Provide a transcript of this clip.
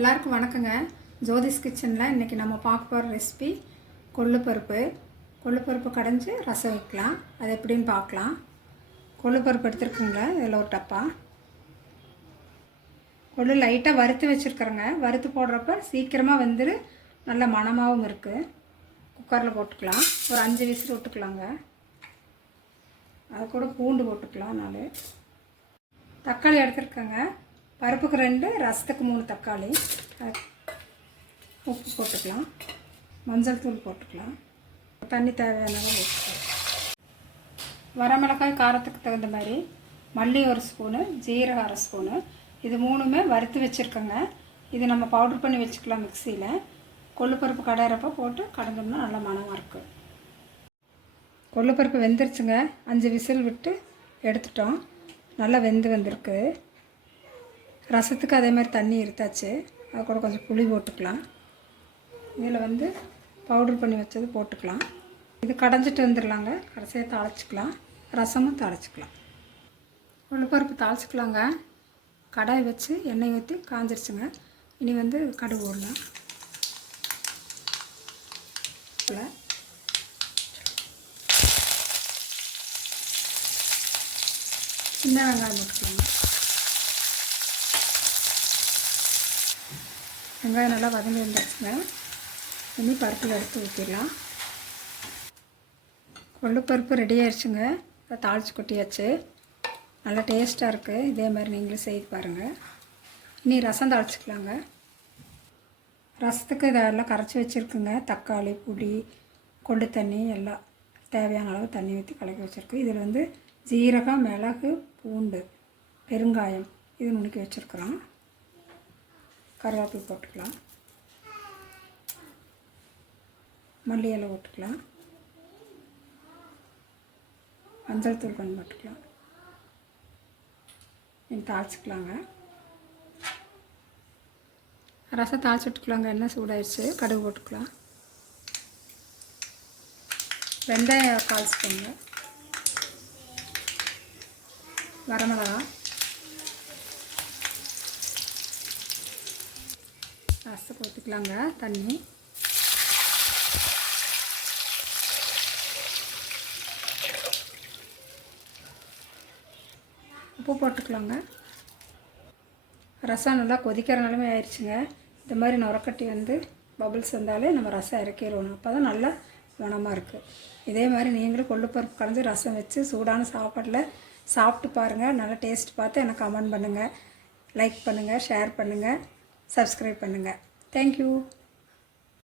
எல்லாருக்கும் வணக்கங்க. ஜோதிஸ் கிச்சனில் இன்றைக்கி நம்ம பார்க்க போகிற ரெசிபி கொள்ளுப்பருப்பு கடைஞ்சி ரசம் வைக்கலாம். அது எப்படின்னு பார்க்கலாம். கொள்ளுப்பருப்பு எடுத்துருக்குங்க. இதில் ஒரு டப்பா கொள்ளு லைட்டாக வறுத்து வச்சுருக்குறேங்க. வறுத்து போடுறப்ப சீக்கிரமாக வெந்துரு, நல்ல மணமாகவும் இருக்குது. குக்கரில் போட்டுக்கலாம். ஒரு 5 விசில் விட்டுக்கலாங்க. அது கூட பூண்டு போட்டுக்கலாம். 4 தக்காளி எடுத்துருக்கேங்க. பருப்புக்கு 2, ரசத்துக்கு 3 தக்காளி. உப்பு போட்டுக்கலாம். மஞ்சள் தூள் போட்டுக்கலாம். தண்ணி தேவையான ஊற்றிக்கலாம். வரமிளகாய் காரத்துக்கு தகுந்த மாதிரி, மல்லி 1 ஸ்பூனு, ஜீரகம் 1/2 ஸ்பூனு. இது 3மே வறுத்து வச்சுருக்கேங்க. இது நம்ம பவுட்ரு பண்ணி வச்சுக்கலாம் மிக்சியில். கொள்ளுப்பருப்பு கடையிறப்ப போட்டு கடைஞ்சோம்னா நல்லா மணமாக இருக்குது. கொள்ளுப்பருப்பு வெந்துருச்சுங்க. 5 விசில் விட்டு எடுத்துட்டோம். நல்லா வந்திருக்கு. ரசத்துக்கு அதே மாதிரி தண்ணி இருத்தாச்சு. அது கூட கொஞ்சம் புளி போட்டுக்கலாம். இதில் பவுட்ரு பண்ணி வச்சது போட்டுக்கலாம். இது கடைஞ்சிட்டு வந்துடலாங்க. கடைசியாக தாளிச்சிக்கலாம். ரசமும் தாளிச்சிக்கலாம். கொள்ளுப்பருப்பு தாளிச்சிக்கலாங்க. கடாய் வச்சு எண்ணெய் ஊற்றி காஞ்சிருச்சுங்க. இனி கடுகு போடலாம். சின்ன வெங்காயம் போட்டுக்கலாங்க. வெங்காயம் நல்லா வதங்கி வந்துடுச்சுங்க. இனி பருப்பில் எடுத்து ஊற்றிடலாம். கொள்ளுப்பருப்பு ரெடி ஆயிடுச்சுங்க. அதை தாளித்து கொட்டியாச்சு. நல்லா டேஸ்ட்டாக இருக்குது. இதே மாதிரி நீங்களும் செய்து பாருங்கள். இனி ரசம் தாளிச்சிக்கலாங்க. ரசத்துக்கு இதெல்லாம் கரைச்சி வச்சுருக்குங்க. தக்காளி, புளி, கொள்ளு தண்ணி எல்லாம் தேவையான அளவு தண்ணி ஊற்றி கலக்கி வச்சுருக்கு. இதில் ஜீரகம், மிளகு, பூண்டு, பெருங்காயம் இது நுணுக்கி வச்சுருக்குறோம். கருவேப்பிலை போட்டுக்கலாம். மல்லி இலை போட்டுக்கலாம். மஞ்சள் தூள் கொஞ்சம் போட்டுக்கலாம். நீங்கள் தாளிச்சிக்கலாங்க. ரசம் தாளிச்சு விட்டுக்கலாங்க. எண்ணெய் சூடாயிடுச்சு. கடுகு போட்டுக்கலாம். வெங்காயம் 1/4 ஸ்பூனுங்க. வரமிளகா, ரசத்துக்கு ஊற்றிக்கலாங்க. தண்ணி உப்பு போட்டுக்கலாங்க. ரசம் நல்லா கொதிக்கிற நிலைமை ஆயிடுச்சுங்க. இந்த மாதிரி நுரக்கட்டி பபிள்ஸ் வந்தாலே நம்ம ரசம் இறக்கிடுவோம். அப்போ தான் நல்லா மணமாக இருக்குது. இதே மாதிரி நீங்களும் கொள்ளுப்பருப்பு கலந்து ரசம் வச்சு சூடான சாப்பாட்டில் சாப்பிட்டு பாருங்கள். நல்லா டேஸ்ட் பார்த்து எனக்கு கமெண்ட் பண்ணுங்கள். லைக் பண்ணுங்கள், ஷேர் பண்ணுங்கள், சப்ஸ்கிரைப் பண்ணுங்கள். தேங்க்யூ.